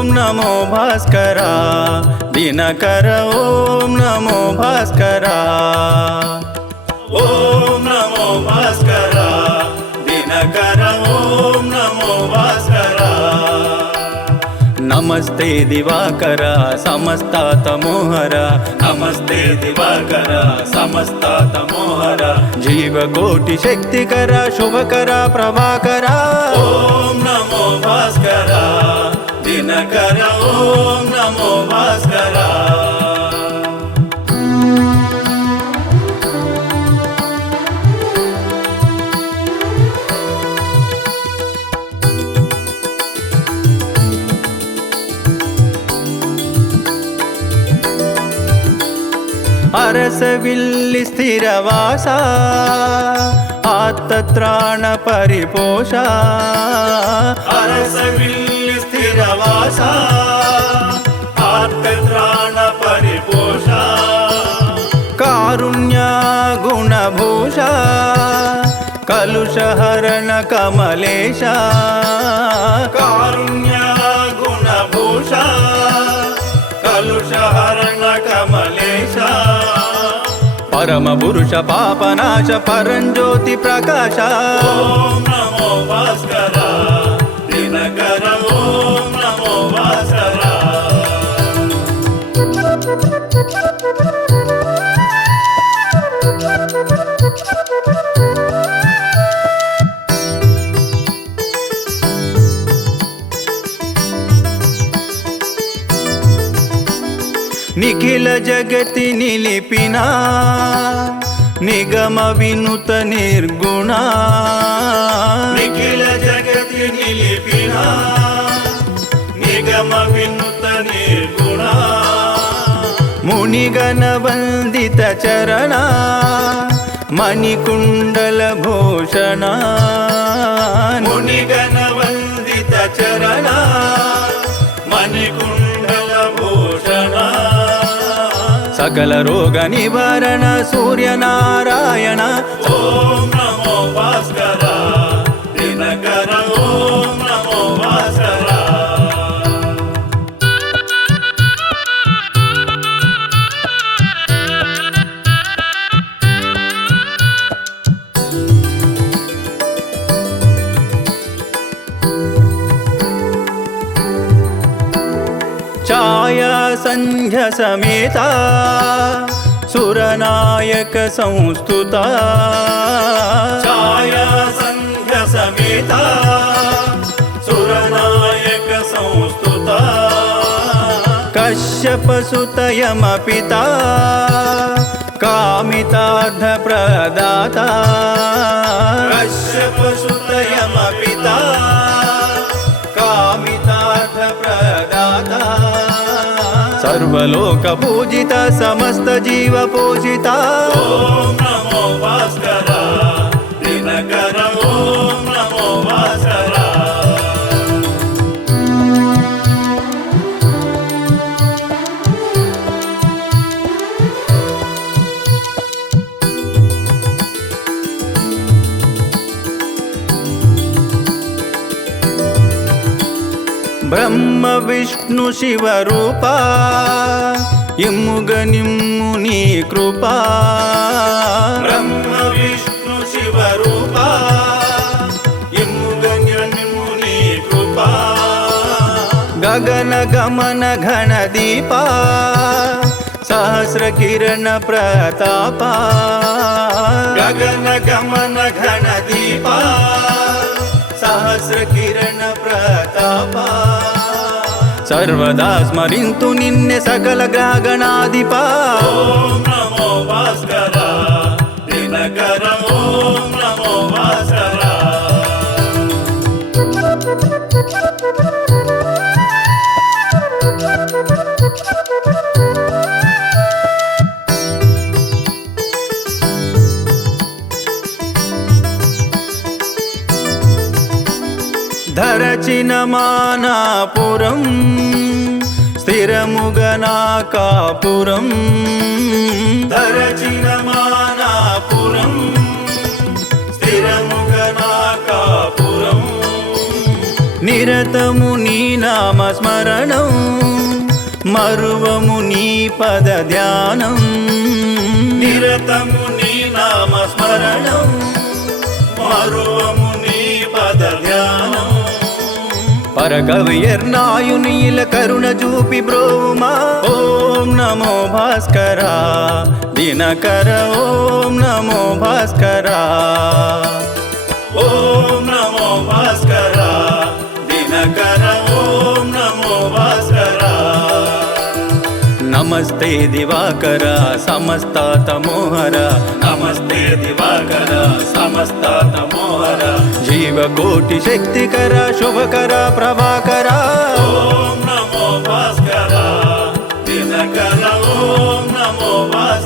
ఓం నమో భాస్కర దినకర ఓం నమో భాస్కర ఓం నమో భాస్కర దినకర ఓం నమో భాస్కర నమస్తే దివాకర సమస్తాతమోహర నమస్తే దివాకర సమస్తాతమోహర జీవకోటి శక్తికర శుభకర ప్రభాకర ఓం నమో భాస్కర దినకర ఓం నమో భాస్కర ಅರಸವಿಲ್ಲಿ ಸ್ಥಿರವಾಸ ಆತ್ತತ್ರಾಣ ಪರಿಪೋಷ ಅರಸವಿಲ್ಲಿ ಸ್ಥಿರವಾಸ ಆತ್ತತ್ರಾಣ ಪರಿಪೋಷ ಕಾರುಣ್ಯ ಗುಣಭೂಷ ಕಲುಷಹರಣ ಕಮಲೇಶ ಕಾರುಣ್ಯ ಗುಣಭೂಷ ಕಲುಷಹರಣ ಕಮಲೇಶ ಪರಮ ಪುರುಷ ಪಾಪನಾಶ ಪರಂಜ್ಯೋತಿ ಪ್ರಕಾಶ ಓಂ ನಮೋ ಭಾಸ್ಕರ ದಿನಕರ ಓಂ ನಮೋ ಭಾಸ್ಕರ నిఖిల జగతి నిలిపిన నిగమ వినుత నిర్గుణ నిఖిల జగతి నిలిపిన నిగమ వినుత నిర్గుణ మునిగణ వందిత చరణ మణికుండల భూషణ మునిగణ వందిత చరణ మణికుండల భూషణ సకల రోగ నివారణ సూర్యనారాయణ ఓం నమో భాస్కర దినకర ఓం నమో భాస్కర ఛాయా సంధ్య సమేత సురనాయక సంస్తుత ఛాయా సంధ్య సమేత సురనాయక సంస్తుత కశ్యప సుతయమ పిత కామితార్థ ప్రదాత కశ్యప సుతయమ పిత కామితార్థ ప్రదాత సర్వలోక పూజిత సమస్త జీవ పోషిత ఓం నమో భాస్కర దినకర ఓం నమో భాస్కర బ్రహ్మ విష్ణు శివ రూప ఇమ్ముగ నిమ్ము నీ కృపా బ్రహ్మ విష్ణు శివ రూప ఇమ్ముగ నిమ్ము నీ కృపా గగన గమన ఘన దీప సహస్ర కిరణ ప్రతాప గగన గమన ఘన దీప సహస్ర కిరణ ప్రతాప సర్వదా స్మరింతు నిన్నే సకల గ్రహగణాధిప ఓం నమో భాస్కర దినకర ఓం నమో భాస్కర ధరచిన మానాపురం స్థిరముగనాకాపురం ధరచిన మానాపురం స్థిరముగనాకాపురం నిరతము నీ నామ స్మరణం మరువము నీ పద ధ్యానం నిరతము నీ నామ స్మరణం మరువము నీ పద ధ్యానం పరకవియర్నాయుని ఇల కరుణ చూపి బ్రోమా ఓం నమో భాస్కర దినకర ఓం నమో భాస్కర ఓం నమో భాస్కర దినకర ఓం నమో భాస్కర నమస్తే దివాకర సమస్తాతమోహర నమస్తే దివాకర సమస్తాతమోహర జీవకోటి శక్తికర శుభకర ప్రభాకర ఓం నమో భాస్కర దినకర ఓం నమో భాస్కర